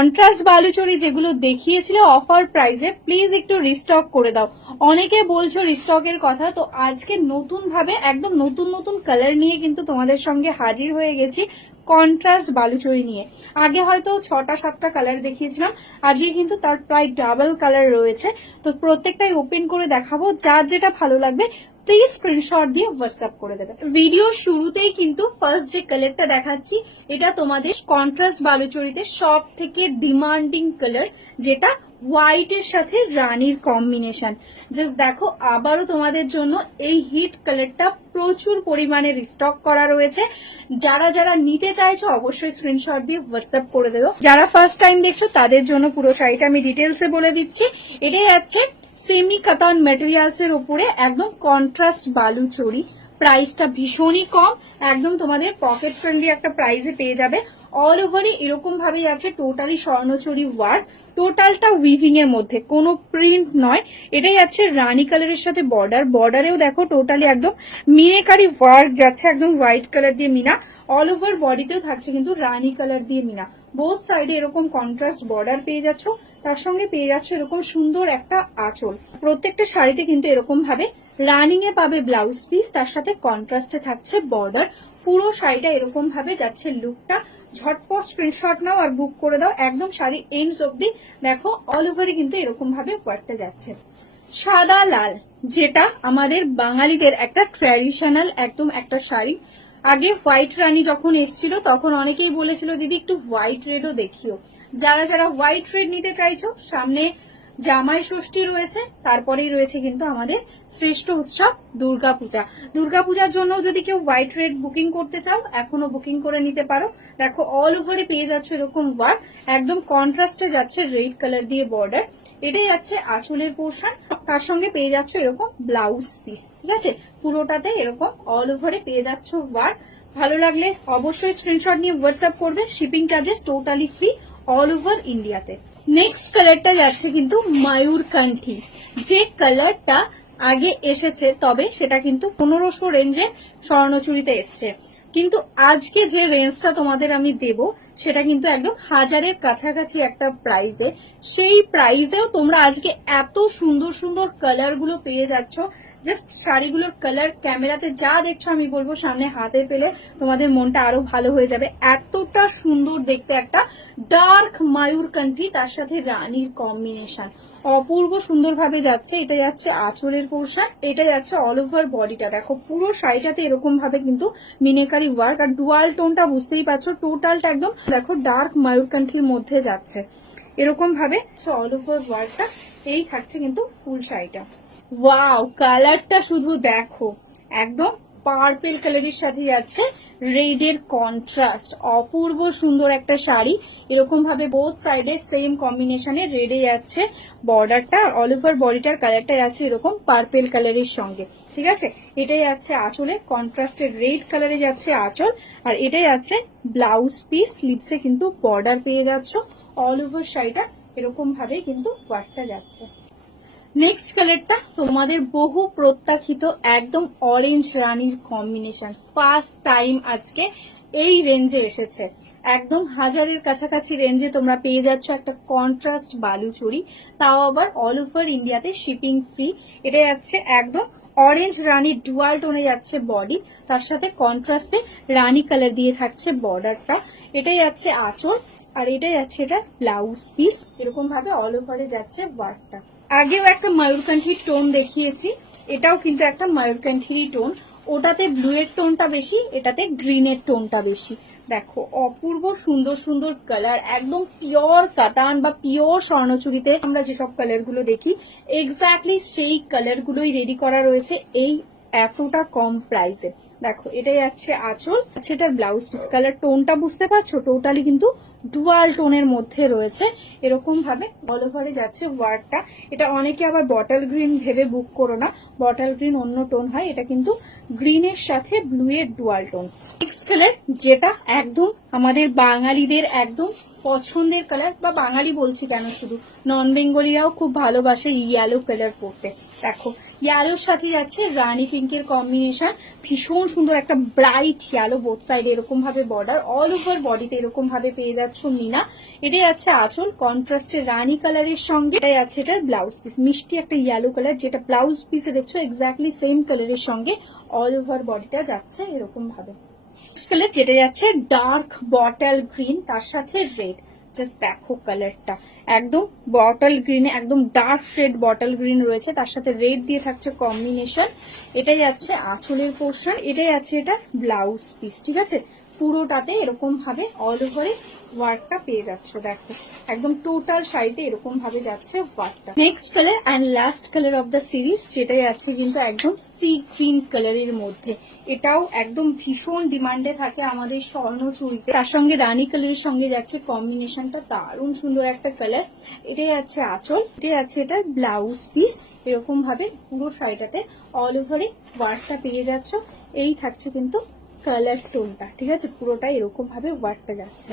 Contrast Baluchari যেগুলো দেখিয়েছিলে offer প্রাইসে, please একটু রিস্টক করে দাও। অনেকে বলছো রিস্টকের কথা, তো আজকে নতুন ভাবে একদম নতুন নতুন কালার নিয়ে কিন্তু তোমাদের সঙ্গে হাজির হয়ে গেছি কন্ট্রাস্ট বালুচরি নিয়ে। আগে হয়তো 6টা-7টা কালার দেখিয়েছিলাম, আজকে কিন্তু তার প্রায় ডাবল কালার রয়েছে। তো প্রত্যেকটাই ওপেন করে দেখাবো, যার যেটা ভালো লাগবে প্লিজ স্ক্রিনশট দিয়ে হোয়াটসঅ্যাপ করে দেবে। ভিডিও শুরুতেই কিন্তু ফার্স্ট যে কালারটা দেখাচ্ছি এটা তোমাদের কন্ট্রাস্ট বালুচরিতে সব থেকে ডিমান্ডিং কালার, যেটা হোয়াইট এর সাথে রানীর কম্বিনেশন। জাস্ট দেখো, আবারও তোমাদের জন্য এই হিট কালারটা প্রচুর পরিমাণে রিস্টক করা রয়েছে। যারা যারা নিতে চাইছো অবশ্যই স্ক্রিনশট দিয়ে হোয়াটসঅ্যাপ করে দেবো। যারা ফার্স্ট টাইম দেখছো তাদের জন্য পুরো শাড়িটা আমি ডিটেলসে বলে দিচ্ছি। এটাই আছে সেমি কাতান ম্যাটেরিয়ালস এর উপরে একদম কন্ট্রাস্ট বালুচরি। প্রাইসটা ভীষণই কম, একদম তোমাদের পকেট ফ্রেন্ডলি একটা প্রাইসে পেয়ে যাবে। অল ওভারই এরকম ভাবেই আছে টোটালি স্বর্ণচুরি ওয়ার্ক, টোটালটা উইভিং এর মধ্যে, কোনো প্রিন্ট নয়। এটাই আছে রানী কালারের সাথে বর্ডার, বর্ডারেও দেখো টোটালি একদম মিনেকারি ওয়ার্ক যাচ্ছে, একদম হোয়াইট কালার দিয়ে মিনা। অল ওভার বডিতেও থাকছে কিন্তু রানী কালার দিয়ে মিনা। বোথ সাইডে এরকম কন্ট্রাস্ট বর্ডার পেয়ে যাচ্ছ, তার সঙ্গে পেয়ে যাচ্ছে এরকম সুন্দর একটা আঁচল। প্রত্যেকটা শাড়িতে কিন্তু এরকম ভাবে রানিং এ পাবে ব্লাউজ পিস, তার সাথে কন্ট্রাস্টে থাকছে বর্ডার। পুরো শাড়িটা এরকম ভাবে যাচ্ছে লুকটা। ঝটপট স্ক্রিনশট নাও আর বুক করে দাও, একদম শাড়ি এন্ডস অব্দি দেখো অল ওভারে কিন্তু এরকম ভাবে ওয়ার্কটা যাচ্ছে। সাদা লাল, যেটা আমাদের বাঙালিদের একটা ট্র্যাডিশনাল একদম একটা শাড়ি। আগে হোয়াইট রানী যখন এসেছিল তখন অনেকেই বলেছিল দিদি একটু হোয়াইট রেডও দেখিও। যারা যারা হোয়াইট রেড নিতে চাইছো, সামনে জামাই ষষ্ঠী রয়েছে, তারপরেই রয়েছে কিন্তু আমাদের শ্রেষ্ঠ উৎসব দুর্গাপূজা। দুর্গাপূজার জন্য যদি কেউ হোয়াইট রেড বুকিং করতে চাও এখনো বুকিং করে নিতে পারো। দেখো অল ওভারে পেয়ে যাচ্ছ এরকম ওয়ার্ক, একদম কন্ট্রাস্টে যাচ্ছে রেড কালার দিয়ে বর্ডার। এটাই যাচ্ছে আঁচলের পোর্শন, তার সঙ্গে পেয়ে যাচ্ছ এরকম ব্লাউজ পিস। ঠিক আছে, পুরোটাতে এরকম অল ওভারে পেয়ে যাচ্ছ ওয়ার্ক। ভালো লাগলে অবশ্যই স্ক্রিনশট নিয়ে হোয়াটসঅ্যাপ করবে। Shipping charges totally free all over ইন্ডিয়াতে। নেক্সট কালারটা যাচ্ছে কিন্তু ময়ূরকণ্ঠী, যে কালারটা আগে এসেছে, তবে সেটা কিন্তু 1500 রেঞ্জে স্বর্ণচুরিতে এসছে। কিন্তু আজকে যে রেঞ্জটা তোমাদের আমি দেব সেটা কিন্তু একদম 1000-এর কাছাকাছি একটা প্রাইসে। সেই প্রাইসেও তোমরা আজকে এত সুন্দর সুন্দর কালার গুলো পেয়ে যাচ্ছ। জাস্ট শাড়িগুলোর কালার ক্যামেরাতে যা দেখছো আমি বলবো সামনে হাতে পেলে তোমাদের মনটা আরো ভালো হয়ে যাবে। এতটা সুন্দর দেখতে একটা ডার্ক ময়ূরকণ্ঠী, তার সাথে রানীর কম্বিনেশন অপূর্ব সুন্দর ভাবে যাচ্ছে। এটা যাচ্ছে আঁচলের পোর্শন, এটা যাচ্ছে অল ওভার বডিটা। দেখো পুরো শাড়িটাতে এরকম ভাবে কিন্তু মিনেকারি ওয়ার্ক, আর ডুয়াল টোনটা বুঝতেই পারছো, টোটালটা একদম দেখো ডার্ক ময়ূরকণ্ঠীর মধ্যে যাচ্ছে এরকম ভাবে অল ওভার ওয়ার্কটা। এই থাকছে কিন্তু ফুল শাড়িটা। ওয়াও, কালারটা শুধু দেখো, একদম পার্পেল কালারের সাথে যাচ্ছে রেড এর কন্ট্রাস্ট। অপূর্ব সুন্দর একটা শাড়ি, এরকম ভাবে বোথ সাইডে সেম কম্বিনেশনে রেডে যাচ্ছে বর্ডারটা, আর অল ওভার বডিটার কালারটা যাচ্ছে এরকম পার্পেল কালারের সঙ্গে। ঠিক আছে, এটাই যাচ্ছে আঁচলে, কন্ট্রাস্টের রেড কালারে যাচ্ছে আঁচল, আর এটাই যাচ্ছে ব্লাউজ পিস। স্লিভসে কিন্তু বর্ডার পেয়ে যাচ্ছ, অল ওভার শাড়িটা এরকম ভাবে কিন্তু ওয়ার্কটা যাচ্ছে। নেক্সট কালারটা তোমাদের বহু প্রত্যাখিত একদম অরেঞ্জ রানীর কম্বিনেশন, ফার্স্ট টাইম আজকে এই রেঞ্জে এসেছে। একদম 1000-এর কাছাকাছি রেঞ্জে তোমরা পেয়ে যাচ্ছ একটা কন্ট্রাস্ট বালুচরি, তাও আবার অল ওভার ইন্ডিয়াতে শিপিং ফ্রি। এটা যাচ্ছে একদম অরেঞ্জ রানী ডুয়াল টোনে যাচ্ছে বডি, তার সাথে কন্ট্রাস্টে রানী কালার দিয়ে থাকছে বর্ডারটা। এটাই যাচ্ছে আঁচল, আর এটাই যাচ্ছে এটা ব্লাউজ পিস। এরকম ভাবে অল ওভারে যাচ্ছে ওয়ার্কটা। আগেও একটা ময়ূরকণ্ঠীর টোন দেখিয়েছি, এটাও কিন্তু একটা ময়ূরকণ্ঠীরই টোন। ওটাতে ব্লু এর টোনটা বেশি, এটাতে গ্রিন এর টোনটা বেশি। দেখো অপূর্ব সুন্দর সুন্দর কালার, একদম পিওর কাতান বা পিওর স্বর্ণচুরিতে আমরা যেসব কালার গুলো দেখি এক্স্যাক্টলি সেই কালার গুলোই রেডি করা রয়েছে এই এতটা কম প্রাইসে। দেখো এটাই যাচ্ছে আঁচল, এটা ব্লাউজ পিস। কালার টোনটা বুঝতে পারছো, টোটালি কিন্তু ডুয়াল টোনের মধ্যে রয়েছে। এরকম ভাবে অল ওভারে যাচ্ছে ওয়ার্কটা। এটা অনেকে আবার বটল গ্রিন ভেবে বুক করো না, বটল গ্রিন অন্য টোন হয়, এটা কিন্তু গ্রিনের সাথে ব্লু এর ডুয়াল টোন। নেক্সট কালার, যেটা একদম আমাদের বাঙালিদের একদম পছন্দের কালার, বা বাঙালি বলছি কেন, শুধু নন বেঙ্গলিরাও খুব ভালোবাসে ইয়েলো কালার পরতে। দেখো ইয়েলোর সাথে যাচ্ছে রানী পিঙ্কের কম্বিনেশন, ভীষণ সুন্দর একটা ব্রাইট ইয়েলো, বোথ সাইড এরকম ভাবে বর্ডার, অল ওভার বডিতে এরকম ভাবে পেয়ে যাচ্ছ মিনা। এটাই আছে আঁচল কন্ট্রাস্টের রানী কালারের সঙ্গে, এটাই আছে এটার ব্লাউজ পিস, মিষ্টি একটা ইয়েলো কালার, যেটা ব্লাউজ পিসে দেখছো এক্স্যাক্টলি সেম কালারের সঙ্গে অল ওভার বডিটা যাচ্ছে এরকম ভাবে। কালার যেটা যাচ্ছে ডার্ক বটল গ্রিন, তার সাথে রেড, জাস্ট দেখো কালারটা একদম বটল গ্রিন, একদম ডার্ক শেড বটল গ্রিন রয়েছে, তার সাথে রেড দিয়ে থাকছে কম্বিনেশন। এটাই যাচ্ছে আঁচলের পোর্শন, এটাই আছে এটা ব্লাউজ পিস। ঠিক আছে, পুরোটাতে এরকম ভাবে অল ওভারে ওয়ার্কটা পেয়ে যাচ্ছ। দেখো একদম টোটাল শাড়িতে এরকম ভাবে যাচ্ছে ওয়ার্কটা। Next colour and last colour of the series, যেটাই আছে কিন্তু একদম সি গ্রিন কালারের মধ্যে, এটাও একদম ভীষণ ডিমান্ডে থাকে আমাদের স্বর্ণচুরিতে, তার সঙ্গে রানী কালারের সঙ্গে যাচ্ছে কম্বিনেশনটা দারুণ সুন্দর একটা কালার। এটাই আছে আঁচল, এটাই আছে এটা ব্লাউজ পিস, এরকম ভাবে পুরো শাড়িটাতে অল ওভারে ওয়ার্কটা পেয়ে যাচ্ছ। এই থাকছে কিন্তু কালার টোনটা। ঠিক আছে, পুরোটা এরকম ভাবে ওয়ার্কটা যাচ্ছে।